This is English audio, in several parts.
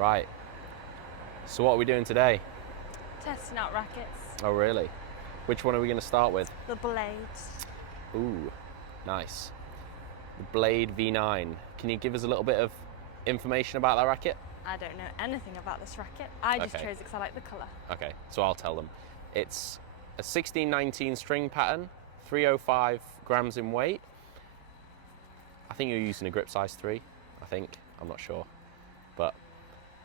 Right. So what are we doing today? Testing out rackets. Oh, really? Which one are we going to start with? The blades. Ooh, nice. The Blade V9. Can you give us a little bit of information about that racket? I don't know anything about this racket. I just Okay. chose it because I like the colour. Okay, so I'll tell them. It's a 1619 string pattern, 305 grams in weight. I think you're using a grip size 3, I think. I'm not sure. But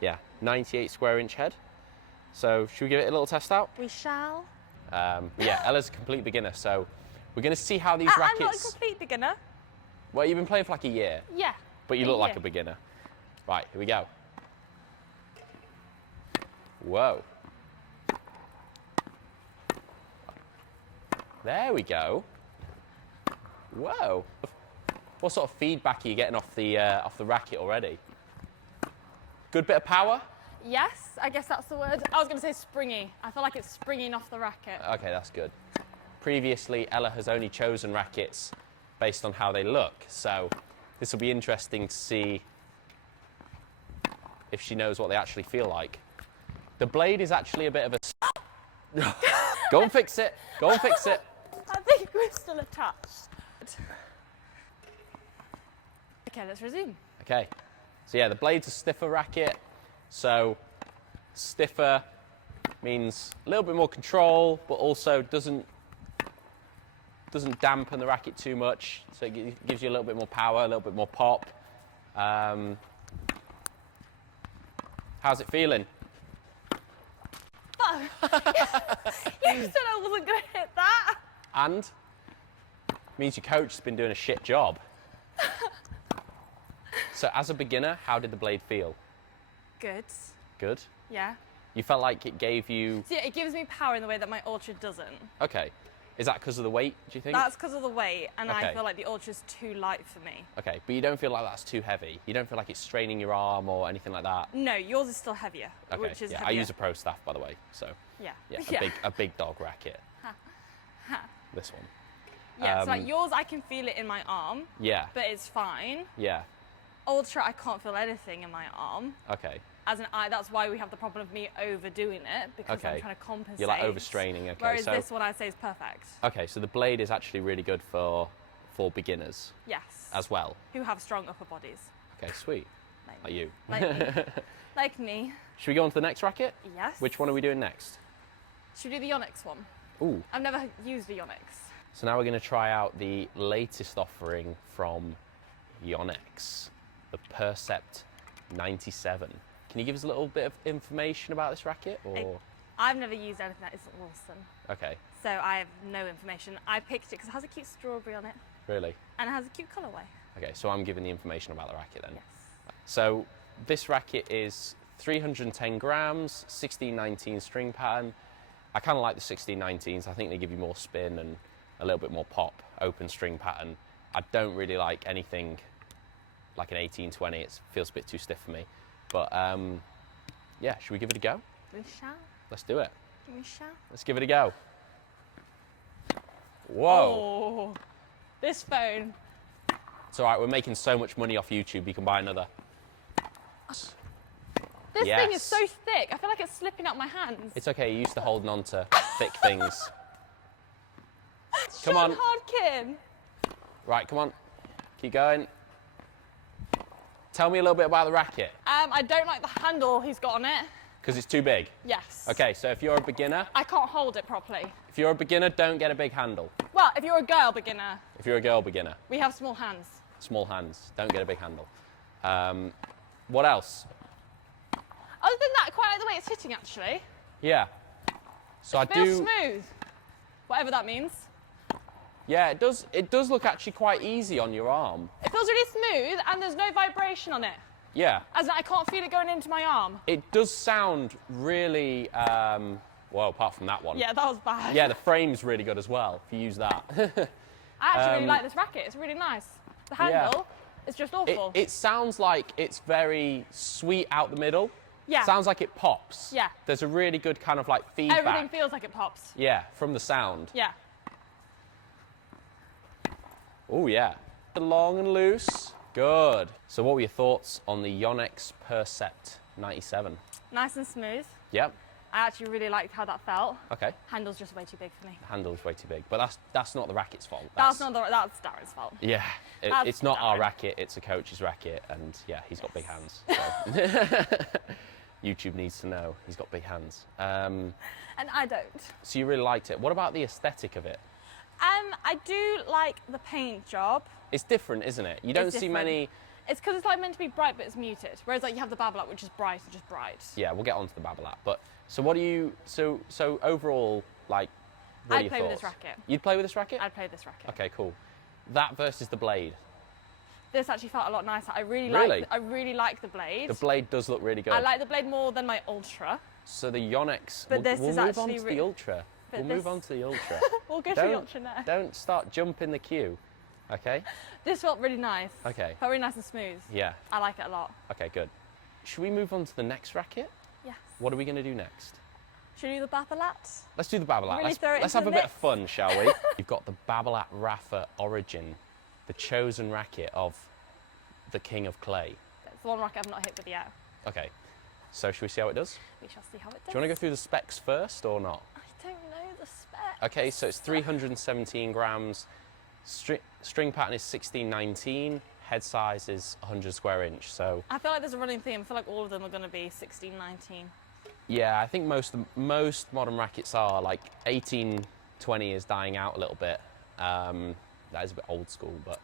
yeah, 98 square inch head. So should we give it a little test out? We shall. But yeah, Ella's a complete beginner, so we're going to see how these rackets... I'm not a complete beginner. Well, you've been playing for like a year. Yeah. But you look like a beginner. Right, here we go. Whoa. There we go. Whoa. What sort of feedback are you getting off the racket already? Good bit of power? Yes, I guess that's the word. I was going to say springy. I feel like it's springing off the racket. Okay, that's good. Previously, Ella has only chosen rackets based on how they look, so this will be interesting to see if she knows what they actually feel like. The blade is actually a bit of a... Go and fix it. Go and fix it. I think we're still attached. Okay, let's resume. Okay. So yeah, the blade's a stiffer racket. So stiffer means a little bit more control, but also doesn't dampen the racket too much. So it gives you a little bit more power, a little bit more pop. How's it feeling? Oh, you said I wasn't going to hit that. And means your coach has been doing a shit job. So as a beginner, how did the blade feel? Good. Good? Yeah. You felt like it gave you... So yeah, it gives me power in the way that my Ultra doesn't. Okay. Is that because of the weight, do you think? That's because of the weight, and Okay. I feel like the Ultra's too light for me. Okay, but you don't feel like that's too heavy? You don't feel like it's straining your arm or anything like that? No, yours is still heavier, Okay, which is yeah, heavier. I use a Pro Staff, by the way, so... Yeah. Yeah, a big dog racket. This one. Yeah, so like yours, I can feel it in my arm, Yeah, but it's fine. yeah, Ultra, I can't feel anything in my arm. okay. As an eye, that's why we have the problem of me overdoing it, because I'm Okay. trying to compensate. You're like overstraining, okay. Whereas so, this one I say is perfect. Okay, so the blade is actually really good for beginners Yes. as well. Who have strong upper bodies. Okay, sweet. Like Like you. Like me. Like me. Should we go on to the next racket? Yes. Which one are we doing next? Should we do the Yonex one? Ooh. I've never used the Yonex. So now we're going to try out the latest offering from Yonex, the Percept 97. Can you give us a little bit of information about this racket? Or I've never used anything that isn't Wilson. Okay, So I have no information. I picked it because it has a cute strawberry on it really? and it has a cute colourway. Okay, so I'm giving the information about the racket then. Yes. So this racket is 310 grams, 1619 string pattern. I kind of like the 1619s. I think they give you more spin and a little bit more pop, open string pattern. I don't really like anything like an 1820. It feels a bit too stiff for me. But yeah, should we give it a go? We shall. Let's do it. We shall. Let's give it a go. Whoa. Oh, this phone. It's all right, we're making so much money off YouTube, you can buy another. This Yes. thing is so thick. I feel like it's slipping out my hands. It's okay, you're used to holding on to thick things. Come on. Sean Hodkin. Right, come on. Keep going. Tell me a little bit about the racket. I don't like the handle he's got on it. Because it's too big. Yes. Okay, so if you're a beginner, I can't hold it properly. don't get a big handle. Well, if you're a girl beginner, If you're a girl beginner, we have small hands. small hands, don't get a big handle. What else? Other than that, I quite like the way it's hitting actually. Yeah. So I Feels do. smooth. Whatever that means. Yeah, it does. It does look actually quite easy on your arm. It feels really smooth and there's no vibration on it. Yeah. As in, I can't feel it going into my arm. It does sound really. Well, apart from that one. Yeah, that was bad. Yeah, the frame's really good as well. If you use that. I actually really like this racket. It's really nice. The handle is just awful. It sounds like it's very sweet out the middle. Yeah. Sounds like it pops. Yeah. There's a really good kind of like feedback. Everything feels like it pops. Yeah, from the sound. Yeah. Oh yeah. Long and loose. Good. So what were your thoughts on the Yonex Percept 97? Nice and smooth. Yep. I actually really liked how that felt. Okay. Handle's just way too big for me. The handle's way too big, but that's not the racket's fault. That's Darren's fault. Yeah, it's not our racket, it's a coach's racket, and yeah, he's got big hands. So. YouTube needs to know he's got big hands. And I don't. So you really liked it. What about the aesthetic of it? I do like the paint job. It's different, isn't it? You don't see many... It's because it's like meant to be bright, but it's muted. Whereas like you have the Babolat, which is bright and just bright. Yeah, we'll get onto the Babolat. But so what do you... So overall, like, what are your thoughts? I'd play with this racket. You'd play with this racket? I'd play this racket. Okay, cool. That versus the blade. This actually felt a lot nicer. I really like the blade. The blade does look really good. I like the blade more than my Ultra. So the Yonex... But this is move on to the Ultra. We'll move on to the Ultra. We'll go to the Ultra now. Don't start jumping the queue, okay? This felt really nice. Okay. Felt really nice and smooth. Yeah. I like it a lot. Okay, good. Should we move on to the next racket? Yes. What are we going to do next? Should we do the Babolat? Let's do the Babolat. Really Let's have a bit of fun, shall we? You've got the Babolat Rafa Origin, the chosen racket of the King of Clay. It's the one racket I've not hit with yet. Okay. So should we see how it does? We shall see how it does. Do you want to go through the specs first or not? I don't know the specs. Okay, so it's 317 grams. String pattern is 1619. Head size is 100 square inch. So I feel like there's a running theme. I feel like all of them are going to be 1619. yeah, I think most modern rackets are. Like 1820 is dying out a little bit. That is a bit old school, but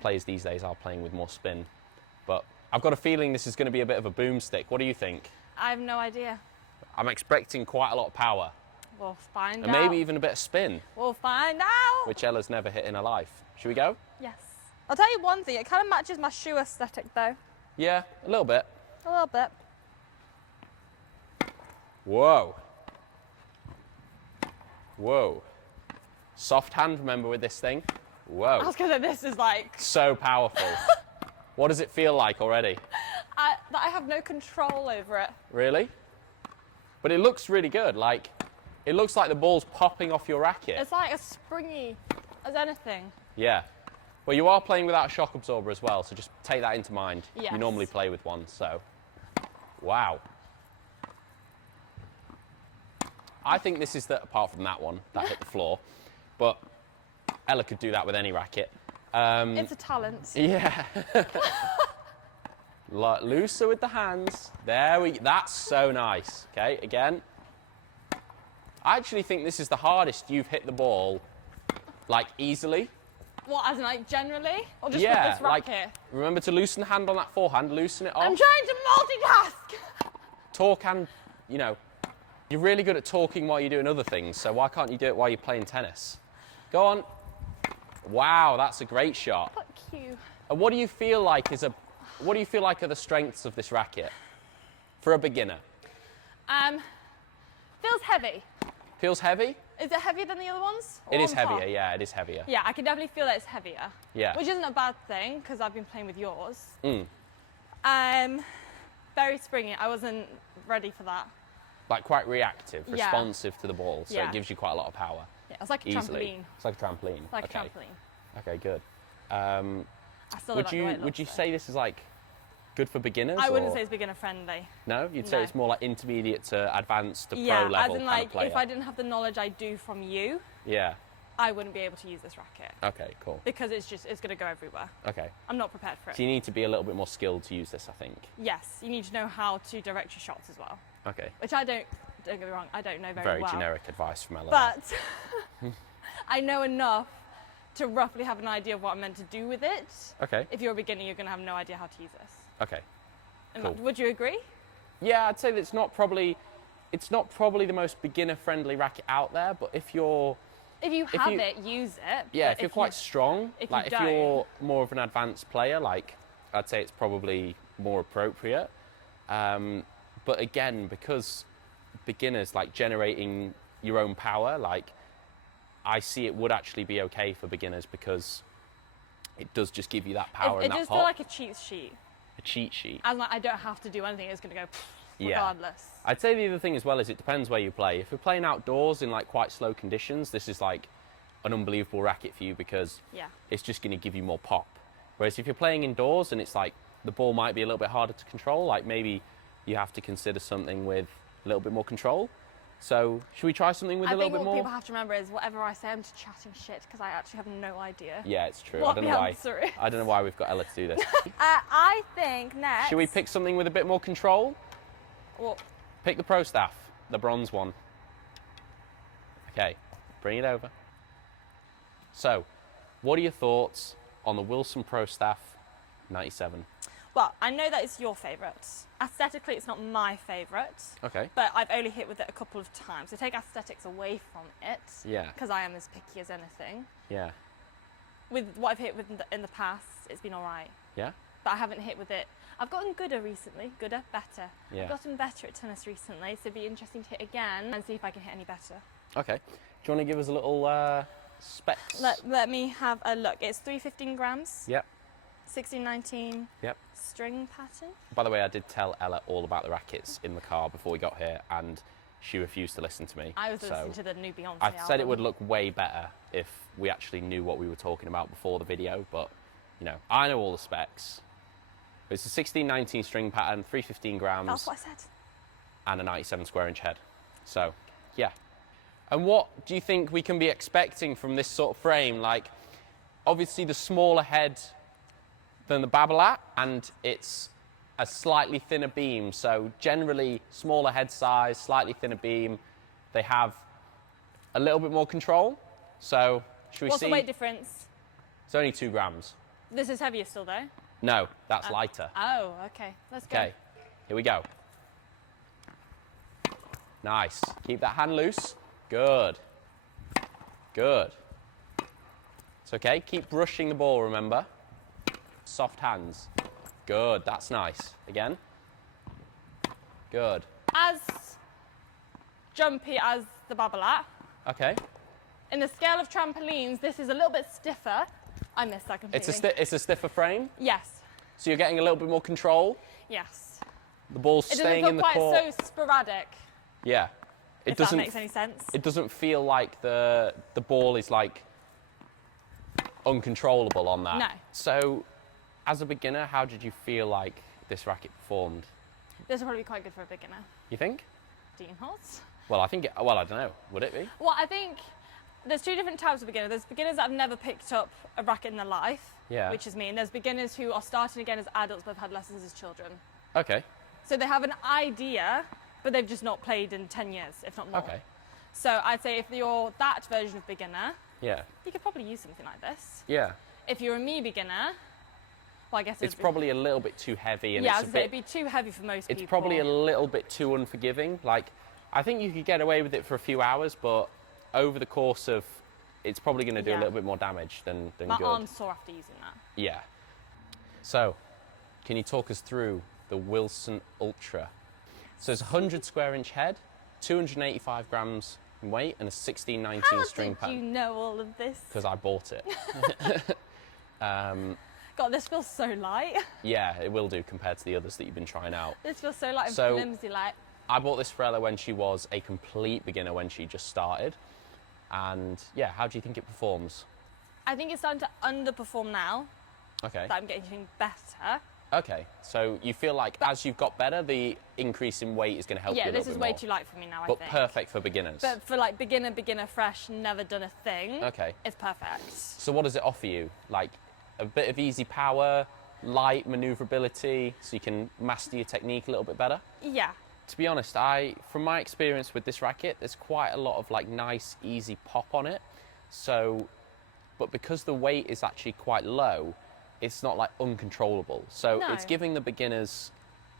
players these days are playing with more spin. But I've got a feeling this is going to be a bit of a boomstick. What do you think? I have no idea. I'm expecting quite a lot of power. We'll find out. And maybe even a bit of spin. We'll find out. Which Ella's never hit in her life. Should we go? Yes. I'll tell you one thing. It kind of matches my shoe aesthetic, though. Yeah, a little bit. A little bit. Whoa. Whoa. Soft hand, remember, with this thing? Whoa. I was going to say, this is like... So powerful. What does it feel like already? That I have no control over it. Really? But it looks really good. Like, it looks like the ball's popping off your racket. It's like as springy as anything. Yeah. Well, you are playing without a shock absorber as well, so just take that into mind. Yes. You normally play with one, so... Wow. I think this is the... Apart from that one, that hit the floor. But Ella could do that with any racket. It's a talent. Yeah. Looser with the hands. That's so nice. Okay, again. I actually think this is the hardest you've hit the ball, like, easily. What, as in, like, generally? Or just Yeah, with this racket? like, remember to loosen the hand on that forehand, loosen it off. I'm trying to multitask! Talk and, you know, you're really good at talking while you're doing other things, so why can't you do it while you're playing tennis? Go on. Wow, that's a great shot. Fuck you. And what do you feel like are the strengths of this racket for a beginner? Feels heavy. Feels heavy? Is it heavier than the other ones? It is heavier, yeah, it is heavier. Yeah, I can definitely feel that it's heavier. Yeah. Which isn't a bad thing, because I've been playing with yours. Mm. Very springy. I wasn't ready for that. Like quite reactive, Yeah. responsive to the ball, so Yeah. it gives you quite a lot of power. Yeah, it's like a Easily. trampoline. It's like a trampoline. Like okay. a trampoline. Okay, good. I still Would don't like the way it you looks, though. say this is like good for beginners? I wouldn't or? say it's beginner friendly. No, you'd say No. it's more like intermediate to advanced to Yeah, pro level as in kind like of player. if I didn't have the knowledge I do from you, Yeah. I wouldn't be able to use this racket Okay, cool. because it's going to go everywhere. Okay. I'm not prepared for it. So you need to be a little bit more skilled to use this, I think. Yes, you need to know how to direct your shots as well, Okay. which I don't get me wrong, I don't know very Very well. generic advice from Ella. But I know enough to roughly have an idea of what I'm meant to do with it. Okay. If you're a beginner, you're going to have no idea how to use this. Okay. And Cool. would you agree? Yeah, I'd say that it's not probably the most beginner-friendly racket out there, but if you're If you have it, use it. Yeah, but if you're quite strong, if like you if you're more of an advanced player, like I'd say it's probably more appropriate. But again, because beginners like generating your own power, like I see it would actually be okay for beginners because it does just give you that power it and that does pop. feel like a cheat sheet. A cheat sheet. As like I don't have to do anything, it's going to go Yeah. regardless. I'd say the other thing as well is it depends where you play. If you're playing outdoors in like quite slow conditions, this is like an unbelievable racket for you because Yeah. it's just going to give you more pop. Whereas if you're playing indoors and it's like the ball might be a little bit harder to control, like maybe you have to consider something with a little bit more control. So should we try something with a little bit more? I think what people have to remember is whatever I say, I'm just chatting shit because I actually have no idea. Yeah, it's true. What the answer is. I don't know why we've got Ella to do this. I think next. Should we pick something with a bit more control? What? Pick the Pro Staff, the bronze one. Okay, bring it over. So, what are your thoughts on the Wilson Pro Staff 97? Well, I know that it's your favourite. Aesthetically, it's not my favourite. Okay. But I've only hit with it a couple of times. So take aesthetics away from it. Yeah. Because I am as picky as anything. Yeah. With what I've hit with in the past, it's been all right. Yeah? But I haven't hit with it. I've gotten gooder recently. Gooder, better. Yeah. I've gotten better at tennis recently, so it'd be interesting to hit again and see if I can hit any better. Okay. Do you want to give us a little specs? Let me have a look. It's 315 grams. Yep. 1619. Yep. String pattern. By the way, I did tell Ella all about the rackets in the car before we got here, and she refused to listen to me. I was listening to the new Beyonce I album. said it would look way better if we actually knew what we were talking about before the video, but, you know, I know all the specs. It's a 1619 string pattern, 315 grams. That's what I said. And a 97 square inch head. So, yeah. And what do you think we can be expecting from this sort of frame? Like, obviously the smaller head than the Babolat, and it's a slightly thinner beam. So generally smaller head size, slightly thinner beam. They have a little bit more control. So should we see? What's the weight difference? It's only 2 grams. This is heavier still though? No, that's lighter. Oh, okay. Let's go. Okay, here we go. Nice. Keep that hand loose. Good. Good. It's okay. Keep brushing the ball, remember. Soft hands. Good. That's nice. Again. Good. As jumpy as the Babolat. Okay. In the scale of trampolines, this is a little bit stiffer. I missed that completely. It's a stiffer frame, Yes. so you're getting a little bit more control. Yes. The ball's It staying in doesn't the feel court. quite so sporadic. Yeah. If that makes any sense. It doesn't feel like the ball is like uncontrollable on that. No. So, as a beginner, how did you feel like this racket performed? This will probably be quite good for a beginner. You think? Do you know? Well, I think. Well, I don't know. Would it be? Well, I think there's two different types of beginners. There's beginners that have never picked up a racket in their life, Yeah. which is me, and there's beginners who are starting again as adults but have had lessons as children. Okay. So they have an idea, but they've just not played in 10 years, if not more. Okay. So I'd say if you're that version of beginner, Yeah. you could probably use something like this. Yeah. If you're a me beginner, well, I guess It's probably a little bit too heavy, and yeah, it's a I'd say bit. it'd be too heavy for most people. It's probably a little bit too unforgiving. Like, I think you could get away with it for a few hours, but over the course of, it's probably going to do a Yeah. little bit more damage than My good. arm's sore after using that. Yeah. So, can you talk us through the Wilson Ultra? So it's a 100 square inch head, 285 grams in weight, and a 1619 How string did pattern. you know all of this? Because I bought it. God, this feels so light. Yeah, it will do compared to the others that you've been trying out. This feels so light and So- flimsy, like. I bought this for Ella when she was a complete beginner, when she just started. And yeah, how do you think it performs? I think it's starting to underperform now Okay. that I'm getting better. Okay. So you feel like as you've got better, the increase in weight is going to help you a Yeah, little this is bit way more. too light for me now, I But think. perfect for beginners. But for like beginner, fresh, never done a thing, Okay. it's perfect. So what does it offer you? Like a bit of easy power, light maneuverability, so you can master your technique a little bit better? Yeah. To be honest, from my experience with this racket, there's quite a lot of like nice, easy pop on it. So, but because the weight is actually quite low, it's not like uncontrollable. So No. it's giving the beginners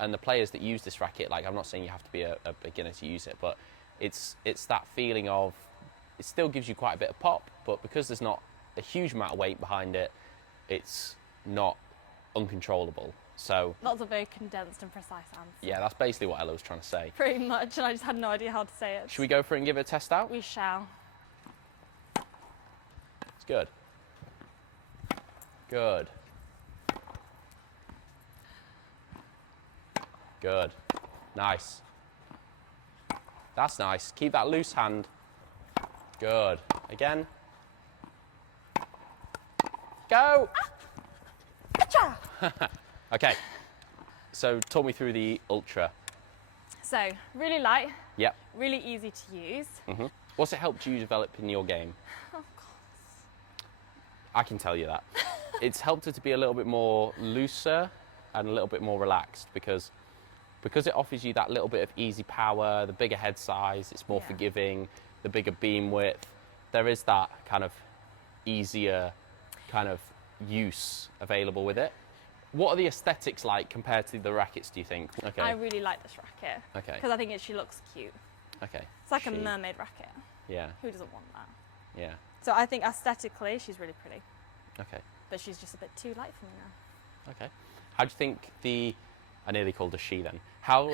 and the players that use this racket, like I'm not saying you have to be a beginner to use it, but it's that feeling of, it still gives you quite a bit of pop, but because there's not a huge amount of weight behind it, it's not uncontrollable. So Lots of very condensed and precise answers. yeah, that's basically what Ella was trying to say. Pretty much, and I just had no idea how to say it. Should we go for it and give it a test out? We shall. It's good. Good. Good. Nice. That's nice. Keep that loose hand. Good. Again. Go! Okay, so talk me through the Ultra. So, really light, Yep. really easy to use. What's it helped you develop in your game? Of course. I can tell you that. It's helped it to be a little bit more looser and a little bit more relaxed because it offers you that little bit of easy power, the bigger head size, it's more Yeah. forgiving, the bigger beam width. There is that kind of easier kind of use available with it. What are the aesthetics like compared to the rackets, do you think? Okay. I really like this racket. Okay. Because I think she looks cute. Okay. It's like a She- mermaid racket. Yeah, Who doesn't want that? yeah. So I think aesthetically she's really pretty, Okay. but she's just a bit too light for me now. Okay. How do you think I nearly called her she then. How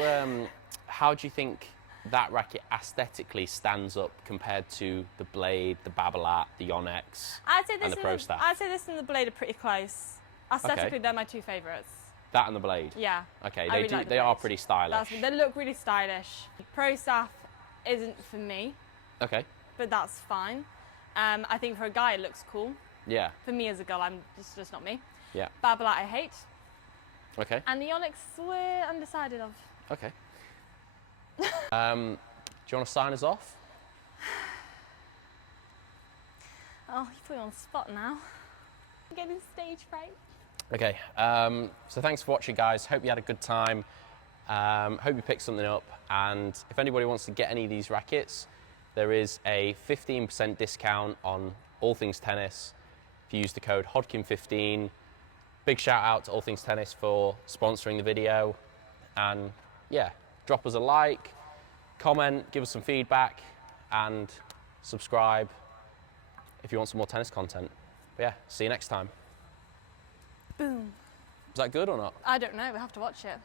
do you think that racket aesthetically stands up compared to the Blade, the Babolat, the Yonex, I'd say and this the Pro Staff? I'd say this and the Blade are pretty close. Aesthetically, they're my two favourites. That and the Blade? Yeah. Okay, I really like the they are Blade. pretty stylish. They look really stylish. Pro Staff isn't for me, Okay, but that's fine. I think for a guy it looks cool. yeah, For me as a girl, it's just not me. yeah. Babolat I hate, Okay, and the Yonex we're undecided of. okay. Do you want to sign us off? Oh, you put me on the spot now. I'm getting stage fright. Okay, so thanks for watching, guys. Hope you had a good time. Hope you picked something up. And if anybody wants to get any of these rackets, there is a 15% discount on all things tennis if you use the code HODKIN15. Big shout out to All Things Tennis for sponsoring the video. And yeah, drop us a like, comment, give us some feedback, and subscribe if you want some more tennis content. But yeah, see you next time. Boom. Was that good or not? I don't know, we'll have to watch it.